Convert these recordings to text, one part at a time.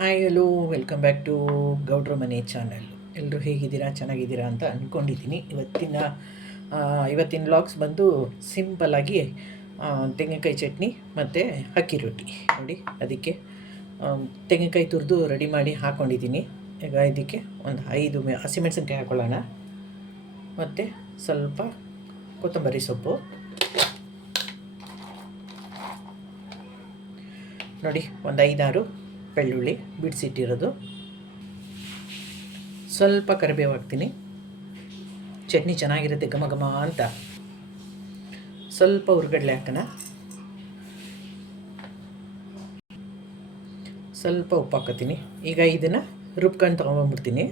Hi hello welcome back to ಗೌಡ್ರ ಮನೆ channel. ಎಲ್ಲರೂ ಹೇಗಿದ್ದೀರಾ, ಚೆನ್ನಾಗಿದ್ದೀರಾ ಅಂತ ಅಂದ್ಕೊಂಡಿದ್ದೀನಿ. ಇವತ್ತಿನ ವ್ಲಾಗ್ಸ್ ಬಂದು ಸಿಂಪಲ್ಲಾಗಿ ತೆಂಗಿನಕಾಯಿ ಚಟ್ನಿ ಮತ್ತು ಅಕ್ಕಿ ರೊಟ್ಟಿ. ನೋಡಿ, ಅದಕ್ಕೆ ತೆಂಗಿನಕಾಯಿ ತುರಿದು ರೆಡಿ ಮಾಡಿ ಹಾಕ್ಕೊಂಡಿದ್ದೀನಿ. ಈಗ ಇದಕ್ಕೆ ಒಂದು 5 ಹಸಿಮೆಣಸಿನ್ಕಾಯಿ ಹಾಕ್ಕೊಳ್ಳೋಣ, ಮತ್ತು ಸ್ವಲ್ಪ ಕೊತ್ತಂಬರಿ ಸೊಪ್ಪು. ನೋಡಿ, ಒಂದು 5-6 ಬೆಳ್ಳುಳ್ಳಿ ಬಿಡಿಸಿಟ್ಟಿರೋದು, ಸ್ವಲ್ಪ ಕರಿಬೇವು ಹಾಕ್ತೀನಿ. ಚಟ್ನಿ ಚೆನ್ನಾಗಿರುತ್ತೆ ಘಮ ಘಮ ಅಂತ. ಸ್ವಲ್ಪ ಹುರ್ಗಡ್ಲೆ ಹಾಕೋಣ, ಸ್ವಲ್ಪ ಉಪ್ಪು ಹಾಕೋತೀನಿ. ಈಗ ಇದನ್ನು ರುಬ್ಕೊಂಡು ತೊಗೊಂಬಂದ್ಬಿಡ್ತೀನಿ.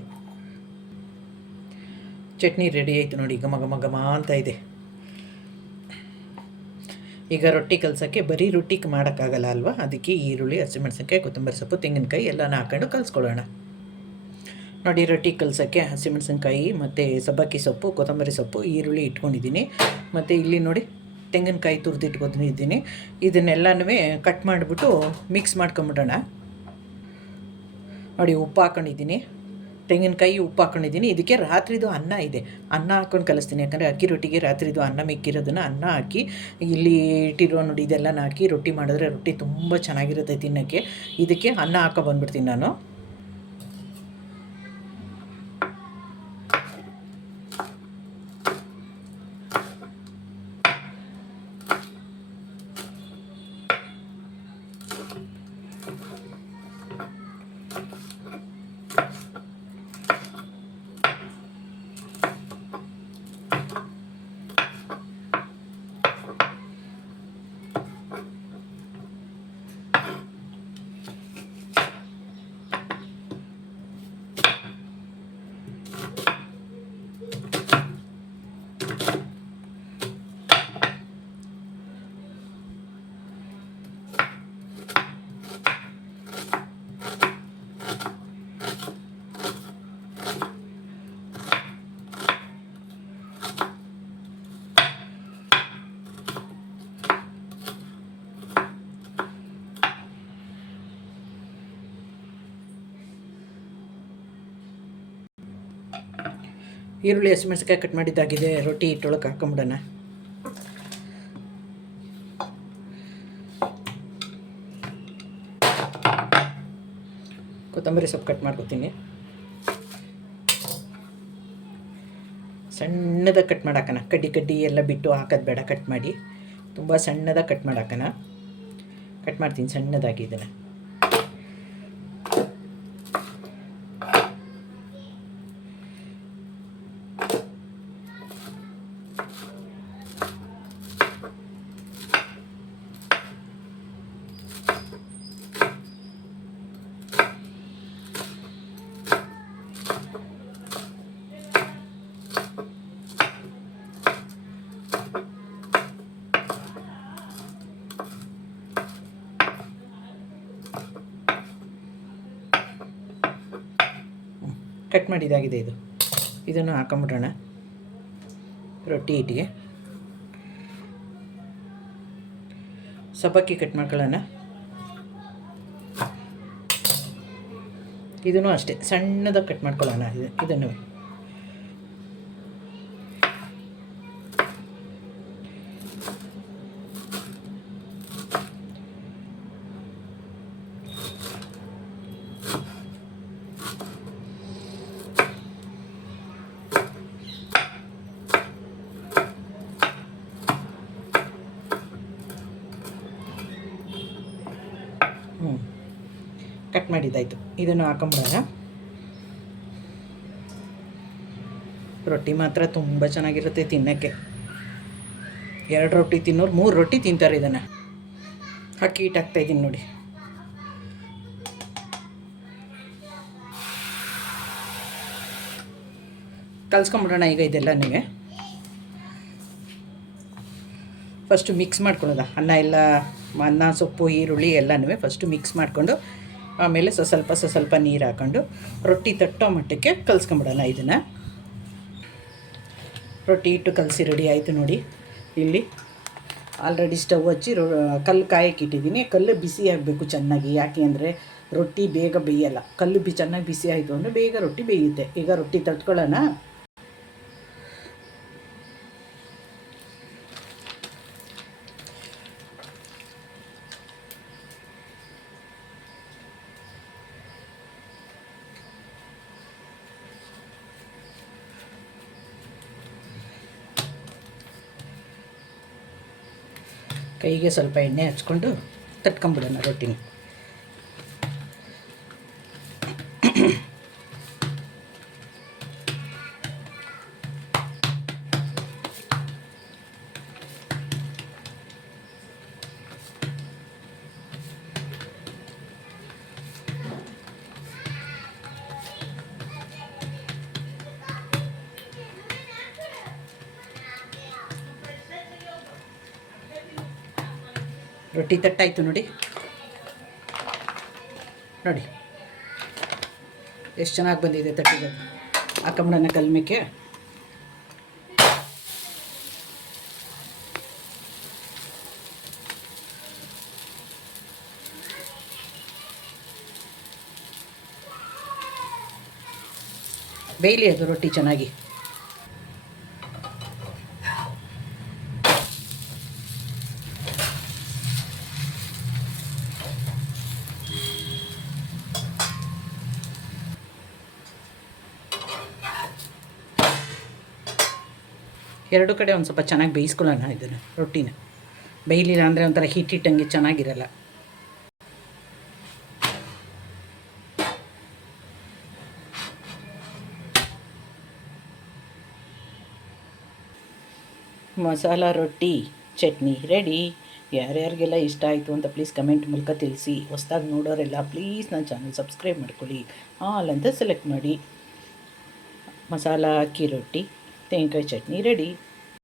ಚಟ್ನಿ ರೆಡಿ ಆಯಿತು ನೋಡಿ, ಘಮ ಘಮ ಘಮ ಅಂತ ಇದೆ. ಈಗ ರೊಟ್ಟಿ ಕಲಸೋಕ್ಕೆ ಬರೀ ರೊಟ್ಟಿಗೆ ಮಾಡೋಕ್ಕಾಗಲ್ಲ ಅಲ್ವಾ, ಅದಕ್ಕೆ ಈರುಳ್ಳಿ, ಹಸಿಮೆಣಸಿನ್ಕಾಯಿ, ಕೊತ್ತಂಬರಿ ಸೊಪ್ಪು, ತೆಂಗಿನಕಾಯಿ ಎಲ್ಲನೂ ಹಾಕೊಂಡು ಕಲಿಸ್ಕೊಳ್ಳೋಣ. ನೋಡಿ, ರೊಟ್ಟಿ ಕಲಸೋಕ್ಕೆ ಹಸಿಮೆಣಸಿನ್ಕಾಯಿ ಮತ್ತು ಸಬ್ಬಕ್ಕಿ ಸೊಪ್ಪು, ಕೊತ್ತಂಬರಿ ಸೊಪ್ಪು, ಈರುಳ್ಳಿ ಇಟ್ಕೊಂಡಿದ್ದೀನಿ. ಮತ್ತು ಇಲ್ಲಿ ನೋಡಿ, ತೆಂಗಿನಕಾಯಿ ತುರಿದಿಟ್ಕೊಂಡಿದ್ದೀನಿ. ಇದನ್ನೆಲ್ಲನೂ ಕಟ್ ಮಾಡಿಬಿಟ್ಟು ಮಿಕ್ಸ್ ಮಾಡ್ಕೊಂಬಿಡೋಣ. ನೋಡಿ, ಉಪ್ಪು ಹಾಕ್ಕೊಂಡಿದ್ದೀನಿ, ತೆಂಗಿನಕಾಯಿ ಉಪ್ಪು ಹಾಕ್ಕೊಂಡಿದ್ದೀನಿ. ಇದಕ್ಕೆ ರಾತ್ರಿದು ಅನ್ನ ಇದೆ, ಅನ್ನ ಹಾಕ್ಕೊಂಡು ಕಲಿಸ್ತೀನಿ. ಯಾಕಂದರೆ ಅಕ್ಕಿ ರೊಟ್ಟಿಗೆ ರಾತ್ರಿದು ಅನ್ನ ಮಿಕ್ಕಿರೋದನ್ನು ಅನ್ನ ಹಾಕಿ ಇಲ್ಲಿ ಇಟ್ಟಿರೋ ನೋಡಿ, ಇದೆಲ್ಲ ಹಾಕಿ ರೊಟ್ಟಿ ಮಾಡಿದ್ರೆ ರೊಟ್ಟಿ ತುಂಬ ಚೆನ್ನಾಗಿರುತ್ತೆ ತಿನ್ನೋಕ್ಕೆ. ಇದಕ್ಕೆ ಅನ್ನ ಹಾಕೋ ಬಂದ್ಬಿಡ್ತೀನಿ ನಾನು. ಈರುಳ್ಳಿ, ಹಸಿಮೆಣಸಿನ್ಕಾಯಿ ಕಟ್ ಮಾಡಿದ್ದಾಗಿದೆ. ರೊಟ್ಟಿ ಹಿಟ್ಟೊಳಗೆ ಹಾಕೊಂಬಿಡೋಣ. ಕೊತ್ತಂಬರಿ ಸೊಪ್ಪು ಕಟ್ ಮಾಡ್ಕೊತೀನಿ. ಸಣ್ಣದಾಗಿ ಕಟ್ ಮಾಡಾಕಣ, ಕಡ್ಡಿ ಎಲ್ಲ ಬಿಟ್ಟು ಹಾಕೋದು ಬೇಡ. ಕಟ್ ಮಾಡಿ ತುಂಬ ಸಣ್ಣದಾಗಿ ಕಟ್ ಮಾಡಾಕಣ. ಕಟ್ ಮಾಡ್ತೀನಿ ಸಣ್ಣದಾಗಿ ಇದನ್ನು. ಕಟ್ ಮಾಡಿದಾಗಿದೆ ಇದನ್ನು ಹಾಕೊಂಬಿಡೋಣ ರೊಟ್ಟಿ ಹಿಟ್ಟಿಗೆ. ಸಬ್ಬಕ್ಕಿ ಕಟ್ ಮಾಡ್ಕೊಳ್ಳೋಣ. ಇದನ್ನು ಅಷ್ಟೇ ಸಣ್ಣದಾಗಿ ಕಟ್ ಮಾಡ್ಕೊಳ್ಳೋಣ. ಇದನ್ನು ಕಟ್ ಮಾಡಿದ್ದಾಯಿತು. ಇದನ್ನು ಹಾಕೊಂಬಿಡೋಣ. ರೊಟ್ಟಿ ಮಾತ್ರ ತುಂಬ ಚೆನ್ನಾಗಿರುತ್ತೆ ತಿನ್ನೋಕ್ಕೆ. 2 ರೊಟ್ಟಿ ತಿನ್ನೋರು 3 ರೊಟ್ಟಿ ತಿಂತಾರೆ. ಇದನ್ನು ಅಕ್ಕಿ ಹಿಟ್ಟು ಹಾಕ್ತಾಯಿದ್ದೀನಿ ನೋಡಿ. ಕಲಿಸ್ಕೊಂಬಿಡೋಣ ಈಗ ಇದೆಲ್ಲನೇ. ಫಸ್ಟು ಮಿಕ್ಸ್ ಮಾಡ್ಕೊಳ್ಳೋದ ಅನ್ನ ಸೊಪ್ಪು ಈರುಳ್ಳಿ ಎಲ್ಲನೂ ಫಸ್ಟು ಮಿಕ್ಸ್ ಮಾಡಿಕೊಂಡು ಆಮೇಲೆ ಸ್ವಲ್ಪ ನೀರು ಹಾಕ್ಕೊಂಡು ರೊಟ್ಟಿ ತಟ್ಟೋ ಮಟ್ಟಕ್ಕೆ ಕಲಿಸ್ಕೊಂಬಿಡೋಣ. ಇದನ್ನು ರೊಟ್ಟಿ ಹಿಟ್ಟು ಕಲಸಿ ರೆಡಿ ಆಯಿತು ನೋಡಿ. ಇಲ್ಲಿ ಆಲ್ರೆಡಿ ಸ್ಟವ್ ಹಚ್ಚಿ ಕಲ್ಲು ಕಾಯಕ್ಕಿಟ್ಟಿದ್ದೀನಿ. ಕಲ್ಲು ಬಿಸಿ ಆಗಬೇಕು ಚೆನ್ನಾಗಿ. ಯಾಕೆ ಅಂದರೆ ರೊಟ್ಟಿ ಬೇಗ ಬೇಯಲ್ಲ. ಕಲ್ಲು ಚೆನ್ನಾಗಿ ಬಿಸಿ ಆಯಿತು ಅಂದರೆ ಬೇಗ ರೊಟ್ಟಿ ಬೇಯುತ್ತೆ. ಈಗ ರೊಟ್ಟಿ ತಟ್ಕೊಳ್ಳೋಣ. ಕೈಗೆ ಸ್ವಲ್ಪ ಎಣ್ಣೆ ಹಚ್ಕೊಂಡು ತಟ್ಕೊಂಬಿಡೋಣ ರೊಟ್ಟಿನ. ರೊಟ್ಟಿ ತಟ್ಟಾಯಿತು ನೋಡಿ ಎಷ್ಟು ಚೆನ್ನಾಗಿ ಬಂದಿದೆ ತಟ್ಟಿಗೆ. ಹಾಕೊಂಬಿಡೋಣ ಕಲ್ಮೇಕೆ. ಬೇಯಲಿ ಅದು ರೊಟ್ಟಿ ಚೆನ್ನಾಗಿ. ಎರಡು ಕಡೆ ಒಂದು ಸ್ವಲ್ಪ ಚೆನ್ನಾಗಿ ಬೇಯಿಸ್ಕೊಳ್ಳೋಣ ಇದನ್ನು ರೊಟ್ಟಿನ. ಬೇಯಲಿಲ್ಲ ಅಂದರೆ ಒಂಥರ ಹಿಟ್ಟಂಗೆ ಚೆನ್ನಾಗಿರಲ್ಲ. ಮಸಾಲ ರೊಟ್ಟಿ ಚಟ್ನಿ ರೆಡಿ. ಯಾರ್ಯಾರಿಗೆಲ್ಲ ಇಷ್ಟ ಆಯಿತು ಅಂತ ಪ್ಲೀಸ್ ಕಮೆಂಟ್ ಮೂಲಕ ತಿಳಿಸಿ. ಹೊಸ್ದಾಗಿ ನೋಡೋರೆಲ್ಲ ಪ್ಲೀಸ್ ನನ್ನ ಚಾನಲ್ ಸಬ್ಸ್ಕ್ರೈಬ್ ಮಾಡ್ಕೊಳ್ಳಿ, ಆಲ್ ಅಂತ ಸೆಲೆಕ್ಟ್ ಮಾಡಿ. ಮಸಾಲ ಅಕ್ಕಿ ರೊಟ್ಟಿ ತೆಂಗಿನಕಾಯಿ ಚಟ್ನಿ ರೆಡಿ.